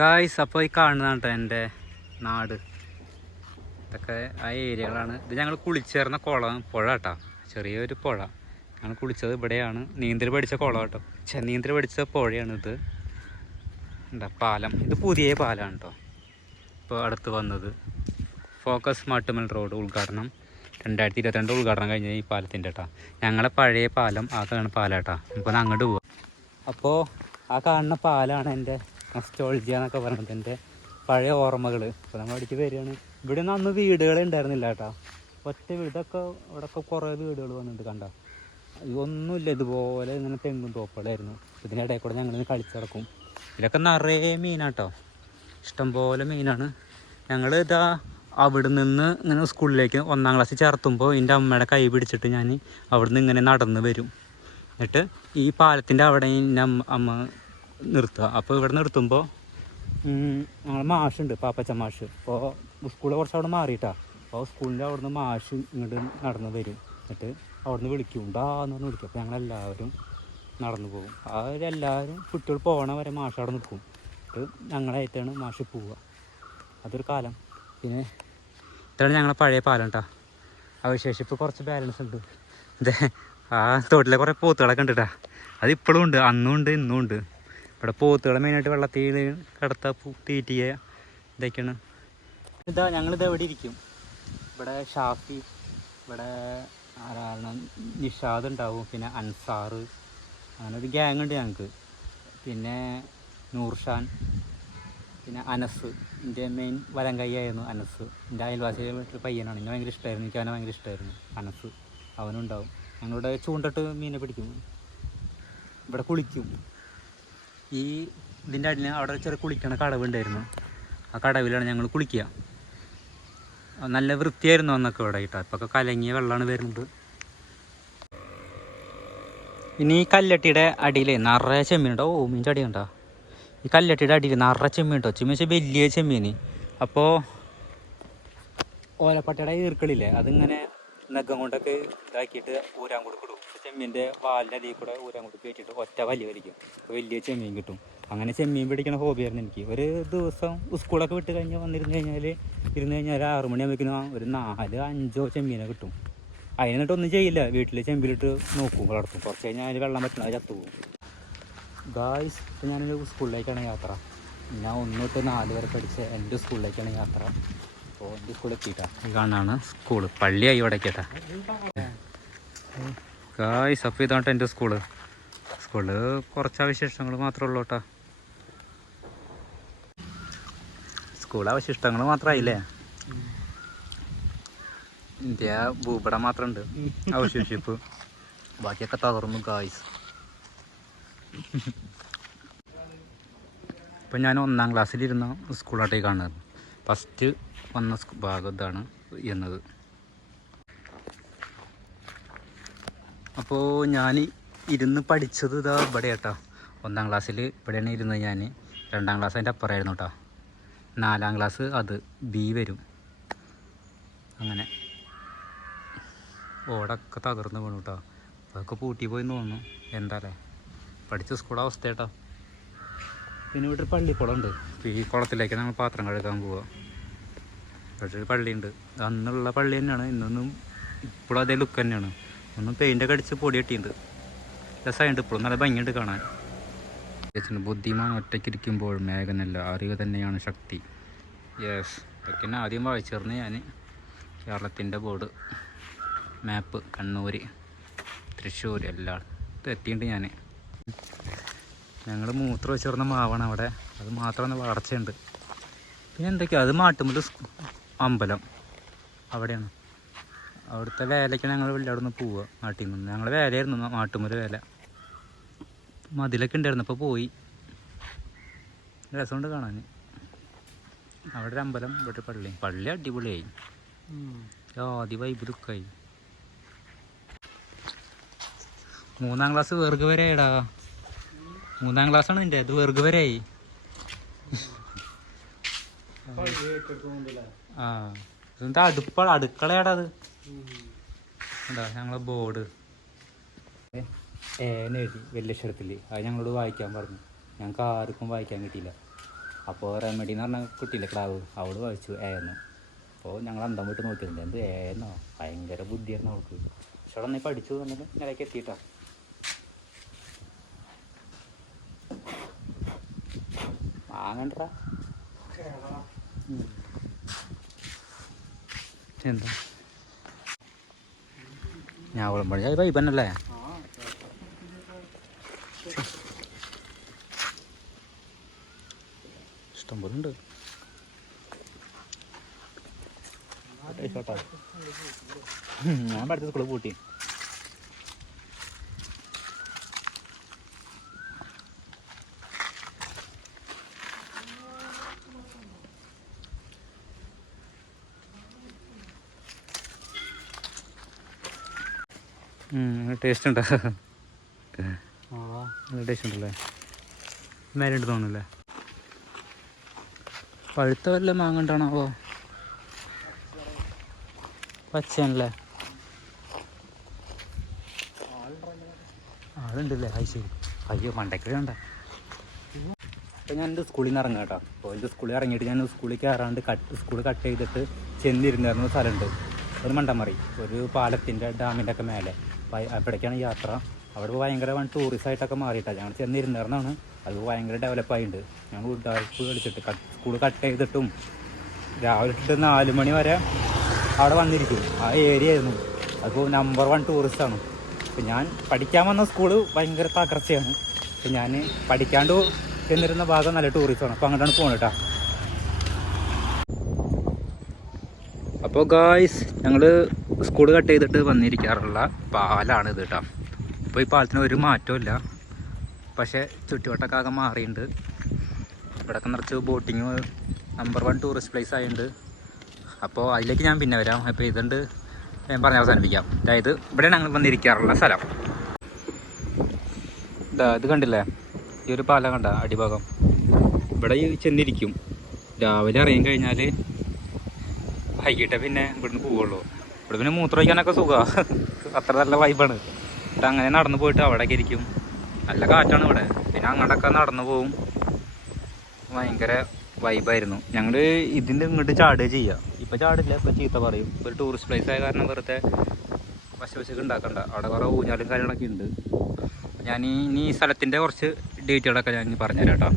Guys അപ്പോൾ ഈ കാണുന്നതാണ് കേട്ടോ എന്റെ നാട്. ഇതൊക്കെ ആ ഏരിയകളാണ്. ഇത് ഞങ്ങൾ കുളിച്ചേർന്ന കുളം പുഴ കേട്ടോ ചെറിയൊരു പുഴ. ഞങ്ങൾ കുളിച്ചത് ഇവിടെയാണ്. നീന്തൽ പഠിച്ച കുളം കേട്ടോ ഛെ, നീന്തൽ പഠിച്ച പുഴയാണിത് എന്താ പാലം. ഇത് പുതിയ പാലമാണ് കേട്ടോ ഇപ്പോൾ അടുത്ത് വന്നത് ഫോക്കസ് മാട്ടുമൽ റോഡ് ഉദ്ഘാടനം. രണ്ടായിരത്തി ഇരുപത്തിരണ്ട് ഉദ്ഘാടനം കഴിഞ്ഞ ഈ പാലത്തിന്റെ കേട്ടോ ഞങ്ങളെ പഴയ പാലം ആ കാണുന്ന പാലം കേട്ടോ നമുക്കൊന്ന് അങ്ങോട്ട് പോവാം. അപ്പോൾ ആ കാണുന്ന പാലമാണ് എന്റെ നൊസ്റ്റോൾജിയ എന്നൊക്കെ പറയുന്നത് എന്റെ പഴയ ഓർമ്മകൾ ഇപ്പോൾ നമ്മൾ അടിച്ച് വരികയാണ്. ഇവിടെ നിന്ന് അന്ന് വീടുകളെ ഉണ്ടായിരുന്നില്ല കേട്ടോ. ഒറ്റ വീടൊക്കെ ഇവിടെയൊക്കെ കുറേ വീടുകൾ വന്നിട്ടുണ്ട് കണ്ട? ഒന്നുമില്ല ഇതുപോലെ ഇങ്ങനെ തെങ്ങും തോപ്പുകളായിരുന്നു. ഇതിനിടയിൽ കൂടെ ഞങ്ങൾ കളിച്ചിടക്കും ഇതിലൊക്കെ നിറയെ മീനാട്ടോ. ഇഷ്ടംപോലെ മീനാണ്. ഞങ്ങൾ ഇതാ അവിടെ നിന്ന് ഇങ്ങനെ സ്കൂളിലേക്ക് ഒന്നാം ക്ലാസ്സിൽ ചേർത്തുമ്പോൾ എന്റെ അമ്മയുടെ കൈ പിടിച്ചിട്ട് ഞാൻ അവിടെ നിന്ന് ഇങ്ങനെ നടന്ന് വരും. എന്നിട്ട് ഈ പാലത്തിന്റെ അവിടെ എന്റെ അമ്മ നിർത്തുക അപ്പോൾ ഇവിടെ നിർത്തുമ്പോൾ ഞങ്ങൾ മാഷുണ്ട് പാപ്പച്ച മാഷ്. അപ്പോൾ സ്കൂളിൽ കുറച്ച് അവിടെ മാറിയിട്ടാ. അപ്പോൾ സ്കൂളിന്റെ അവിടുന്ന് മാഷ് ഇങ്ങോട്ട് നടന്ന് വരും. എന്നിട്ട് അവിടുന്ന് വിളിക്കും. ഡാന്ന് പറഞ്ഞ് വിളിക്കും. അപ്പോൾ ഞങ്ങളെല്ലാവരും നടന്നു പോകും. അവരെല്ലാവരും കുട്ടികൾ പോകണ വരെ മാഷ് അവിടെ നിൽക്കും. എന്നിട്ട് ഞങ്ങളായിട്ടാണ് മാഷ് പോവുക. അതൊരു കാലം. പിന്നെ ഇതാണ് ഞങ്ങളെ പഴയ പാലം കേട്ടോ അവശേഷിപ്പ് കുറച്ച് ബാലൻസ് ഉണ്ട്. ഇതേ ആ തോട്ടിലെ കുറേ പോത്തുകളൊക്കെ ഉണ്ട് കേട്ടോ അത് ഇപ്പോഴും ഉണ്ട്. അന്നും ഉണ്ട് ഇന്നും ഉണ്ട്. ഇവിടെ പോത്തുകളെ മെയിനായിട്ട് വെള്ളത്തിൽ കിടത്ത തീറ്റിയ ഇതൊക്കെയാണ്. ഇതാ ഞങ്ങളിത് എവിടെ ഇരിക്കും. ഇവിടെ ഷാഫി ഇവിടെ ആരാണ്? നിഷാദ് ഉണ്ടാവും പിന്നെ അൻസാറ് അങ്ങനെ ഒരു ഗ്യാങ് ഉണ്ട് ഞങ്ങൾക്ക് പിന്നെ നൂർഷാൻ പിന്നെ അനസ്. എന്റെ മെയിൻ വലം കൈയായിരുന്നു അനസ്. എന്റെ അയൽവാസിയിലെ വീട്ടിൽ പയ്യനാണ്. എനിക്ക് ഭയങ്കര ഇഷ്ടമായിരുന്നു എനിക്ക് അവനെ ഭയങ്കര ഇഷ്ടമായിരുന്നു അനസ്. അവനുണ്ടാവും. ഞങ്ങളിവിടെ ചൂണ്ടിട്ട് മീനെ പിടിക്കും. ഇവിടെ കുളിക്കും. ഈ ഇതിന്റെ അടിയിൽ അവിടെ ചെറിയ കുളിക്കണ കടവുണ്ടായിരുന്നു ആ കടവിലാണ് ഞങ്ങൾ കുളിക്കുക. നല്ല വൃത്തിയായിരുന്നു അന്നൊക്കെ ഇവിടെ കേട്ടോ. ഇപ്പൊക്കെ കലങ്ങിയ വെള്ളമാണ് വരുന്നത്. ഇനി ഈ കല്ലട്ടിയുടെ അടിയിൽ നിറയെ ചെമ്മീനുണ്ടോ ഓ മീന്റെ അടി ഉണ്ടോ ഈ കല്ലട്ടിയുടെ അടിയിൽ നിറയെ ചെമ്മീൻ കേട്ടോ ചെമ്മീൻ വെച്ചാൽ വലിയ ചെമ്മീൻ അപ്പോൾ ഓലപ്പട്ടയുടെ ഈർക്കളില്ലേ അതിങ്ങനെ നഖം കൊണ്ടൊക്കെ ഇതാക്കിയിട്ട് ഊരാൻ കൊടുക്കിടും ചെമ്മീന്റെ വാലിന്റെ അതിൽ കൂടെ ഊരാൻ കൊടുത്ത് കയറ്റിയിട്ട് ഒറ്റ വലിയ വലിക്കും. വലിയ ചെമ്മീൻ കിട്ടും. അങ്ങനെ ചെമ്മീൻ പിടിക്കണ ഹോബിയായിരുന്നു എനിക്ക്. ഒരു ദിവസം സ്കൂളൊക്കെ വിട്ട് കഴിഞ്ഞ് വന്നിരുന്നു കഴിഞ്ഞാൽ ഇരുന്ന് കഴിഞ്ഞാൽ ഒരു ആറു മണിയാകുമ്പോഴേക്കും ഒരു നാല് അഞ്ചോ ചെമ്മീനെ കിട്ടും. ഒന്നും ചെയ്യില്ല. വീട്ടിൽ ചെമ്പിലിട്ട് നോക്കും വളർത്തും. കുറച്ച് കഴിഞ്ഞാൽ അതിൽ വെള്ളം പറ്റണം അത് ചത്തുപോകും. ഗായ്സ് ഇപ്പം ഞാനൊരു സ്കൂളിലേക്കാണ് യാത്ര. ഞാൻ ഒന്ന് തൊട്ട് നാല് വരെ പഠിച്ച എന്റെ സ്കൂളിലേക്കാണ് യാത്ര. അപ്പോൾ എന്റെ സ്കൂളിൽ എത്തിയിട്ടാണ് കാണാണ് സ്കൂൾ പള്ളിയായി ഇവിടെ കേട്ടാ ഗായ്സ് അപ്പോൾ ഇതാണ് എന്റെ സ്കൂൾ. സ്കൂളിൽ കുറച്ച് അവശിഷ്ടങ്ങൾ മാത്രമേ ഉള്ളൂ കേട്ടോ. സ്കൂൾ അവശിഷ്ടങ്ങൾ മാത്രമായില്ലേ ഇന്ത്യ ഭൂപടം മാത്രമുണ്ട് അവശേഷിപ്പ്. ബാക്കിയൊക്കെ തകർന്നു ഗായ്സ് ഇപ്പം ഞാൻ ഒന്നാം ക്ലാസ്സിലിരുന്ന സ്കൂളായിട്ടേ കാണുന്നത് ഫസ്റ്റ് വന്ന ഭാഗം ഇതാണ് എന്നത്. അപ്പോൾ ഞാൻ ഇരുന്ന് പഠിച്ചത് ഇതാ ഇവിടെ കേട്ടോ ഒന്നാം ക്ലാസ്സിൽ ഇവിടെയാണ് ഇരുന്നത് ഞാൻ രണ്ടാം ക്ലാസ് അതിന്റെ അപ്പുറമായിരുന്നു കേട്ടോ നാലാം ക്ലാസ് അത് ബി വരും. അങ്ങനെ. ഓടൊക്കെ തകർന്ന് വീണു കേട്ടോ അതൊക്കെ പൂട്ടി പോയി തോന്നുന്നു. എന്താ അല്ലേ പഠിച്ച സ്കൂളാ അവസ്ഥ കേട്ടോ പിന്നെ ഇവിടെ ഒരു പള്ളിക്കുളം ഉണ്ട് ഈ കുളത്തിലേക്ക് നമ്മൾ പാത്രം കഴുകാൻ പോവുക ഇവിടെ ഒരു പള്ളിയുണ്ട്. അന്നുള്ള പള്ളി തന്നെയാണ്. ഇന്നൊന്നും ഇപ്പോഴും അതേ ലുക്ക് തന്നെയാണ്. ഒന്നും പെയിന്റൊക്കെ അടിച്ച് പൊടി കെട്ടിയിട്ടുണ്ട് രസമായിട്ട് ഇപ്പോഴും നല്ല ഭംഗിയുണ്ട് കാണാൻ. ബുദ്ധിമാൻ ഒറ്റയ്ക്കിരിക്കുമ്പോൾ മേഘനല്ല അറിവ് തന്നെയാണ് ശക്തി. യെസ് ഇതൊക്കെ തന്നെ ആദ്യം വായിച്ചിരുന്നു ഞാൻ കേരളത്തിന്റെ ബോർഡ് മാപ്പ് കണ്ണൂർ തൃശ്ശൂർ എല്ലാം എത്തിയിട്ടുണ്ട് ഞാൻ ഞങ്ങൾ മൂത്രം വെച്ചിരുന്ന മാവാണ് അവിടെ. അത് മാത്രമാണ് വളർച്ചയുണ്ട്. പിന്നെ എന്തൊക്കെയാണ് അത് മാട്ടുമ്പോൾ അമ്പലം അവിടെയാണ്. അവിടുത്തെ വേലയ്ക്ക് ഞങ്ങൾ അവിടെ നിന്ന് പോവുക നാട്ടിൽ നിന്ന് ഞങ്ങൾ വേലയായിരുന്നു മാട്ടുമ്പൽ വേല. മതിലൊക്കെ ഉണ്ടായിരുന്നു അപ്പോൾ പോയി. രസമുണ്ട് കാണാൻ അവിടെ ഒരു അമ്പലം ഇവിടെ പള്ളി. പള്ളി അടിപൊളിയായി. ആദ്യ വൈബ് ദുഃഖമായി മൂന്നാം ക്ലാസ് വെറുക് വരെയാടാ മൂന്നാം ക്ലാസ്സാണ് നിന്റെ ഇത് വെറുക് വരെയായി. ആ. ഇതെന്താ അടുപ്പ അടുക്കളയാടാ അത്. എന്താ ഞങ്ങളെ ബോർഡ്. ഏന എഴുതി. വലിയ അക്ഷരത്തിൽ അത് ഞങ്ങളോട് വായിക്കാൻ പറഞ്ഞു. ഞങ്ങൾക്ക് ആർക്കും വായിക്കാൻ കിട്ടിയില്ല. അപ്പോൾ റെമഡി എന്ന് പറഞ്ഞാൽ കിട്ടിയില്ല ക്ലാവ് അവൾ വായിച്ചു ഏന്ന് അപ്പോൾ ഞങ്ങൾ അന്തം വിട്ട് നോക്കിയിട്ടുണ്ട് എന്ത് ഏന്നോ ഭയങ്കര ബുദ്ധിയായിരുന്നു അവൾക്ക്. പക്ഷെ അവിടെ നീ പഠിച്ചു എന്നിട്ട് നിലയ്ക്ക് എത്തിയിട്ടാ. വാങ്ങണ്ടാ എന്താ? ഞാൻ പണി. അത് പൈപ്പന്നല്ലേ ഇഷ്ടം പോലെ ഉണ്ട്. ഞാൻ പഠിച്ച സ്കൂളിൽ പൂട്ടി. ടേസ്റ്റ് ഉണ്ടോ. നല്ല ടേസ്റ്റ് ഉണ്ടല്ലേ? മേലുണ്ട് തോന്നുന്നില്ലേ? പഴുത്ത വല്ല മാങ്ങ ഉണ്ടാണാവോ പച്ചയാണല്ലേ? ആളുണ്ടല്ലേ? അത് ശരി. അയ്യോ മണ്ടയ്ക്ക് വേണ്ട. അപ്പോൾ ഞാൻ എന്റെ സ്കൂളിൽ നിന്ന് ഇറങ്ങാം കേട്ടോ. അപ്പോൾ എന്റെ സ്കൂളിൽ ഇറങ്ങിയിട്ട് ഞാൻ സ്കൂളിൽ കയറാണ്ട് കട്ട് സ്കൂൾ കട്ട് ചെയ്തിട്ട് ചെന്നിരുന്നിരുന്ന സ്ഥലമുണ്ട്. ഒരു മണ്ടമറി. ഒരു പാലത്തിന്റെ ഡാമിന്റെ ഒക്കെ മേലെ. അവിടേക്കാണ് യാത്ര. അവിടെ ഭയങ്കര വൺ ടൂറിസ്റ്റ് ആയിട്ടൊക്കെ മാറിയിട്ടാണ് ഞങ്ങൾ ചെന്നിരുന്നിരുന്നാണ് അത് ഭയങ്കര ഡെവലപ്പായിട്ടുണ്ട് ഞങ്ങൾ ഉഡായ്പ് കളിച്ചിട്ട് സ്കൂൾ കട്ട് ചെയ്തിട്ടും രാവിലെ ഇട്ടിട്ട് നാല് മണി വരെ അവിടെ വന്നിരിക്കും. ആ ഏരിയ ആയിരുന്നു. അപ്പോൾ നമ്പർ വൺ ടൂറിസ്റ്റാണ് അപ്പോൾ ഞാൻ പഠിക്കാൻ വന്ന സ്കൂൾ ഭയങ്കര തകർച്ചയാണ്. അപ്പോൾ ഞാൻ പഠിക്കാണ്ട് ചെന്നിരുന്ന ഭാഗം നല്ല ടൂറിസമാണ് അപ്പോൾ അങ്ങോട്ടാണ് പോകുന്നത് കേട്ടോ അപ്പോൾ ഗായ്സ് ഞങ്ങൾ സ്കൂൾ കട്ട് ചെയ്തിട്ട് വന്നിരിക്കാറുള്ള പാലാണ് ഇത് കേട്ടോ അപ്പോൾ ഈ പാലത്തിന് ഒരു മാറ്റവും പക്ഷേ ചുറ്റുവട്ടമൊക്കെ ആകെ മാറിയിട്ടുണ്ട് ഇവിടെയൊക്കെ നിറച്ച് boating number one tourist place ആയതുകൊണ്ട് അപ്പോൾ അതിലേക്ക് ഞാൻ പിന്നെ വരാം. അപ്പോൾ ഇതുണ്ട് ഞാൻ പറഞ്ഞ് അവസാനിപ്പിക്കാം. അതായത് ഇവിടെ ഞങ്ങൾ വന്നിരിക്കാറുള്ള സ്ഥലം. ഇതാ ഇത് കണ്ടില്ലേ? ഈ ഒരു പാലം കണ്ട അടിഭാഗം. ഇവിടെ ചെന്നിരിക്കും. രാവിലെ ഇറങ്ങി കഴിഞ്ഞാൽ വൈകിട്ട് പിന്നെ ഇവിടുന്ന് പോവുള്ളൂ. ഇവിടെ പിന്നെ മൂത്രം ഒഴിക്കാനൊക്കെ സുഖമാണ് അത്ര നല്ല വൈബാണ് ഇവിടെ അങ്ങനെ നടന്നു പോയിട്ട് അവിടെയൊക്കെ ഇരിക്കും. നല്ല കാറ്റാണ് ഇവിടെ. പിന്നെ അങ്ങോട്ടൊക്കെ നടന്നു പോവും. ഭയങ്കര വൈബായിരുന്നു ഞങ്ങൾ ഇതിന്റെ ഇങ്ങോട്ട് ചാടുക ചെയ്യുക ഇപ്പം ചാടില്ല ഇപ്പം ചീത്ത പറയും. ഒരു ടൂറിസ്റ്റ് പ്ലേസ് ആയ കാരണം വെറുതെ വശവശക്ക് ഉണ്ടാക്കണ്ട. അവിടെ കുറേ ഊഞ്ഞാലും കാര്യങ്ങളൊക്കെ ഉണ്ട്. ഞാൻ ഈ സ്ഥലത്തിന്റെ കുറച്ച് ഡീറ്റെയിലൊക്കെ ഞാൻ പറഞ്ഞുതരാം കേട്ടോ.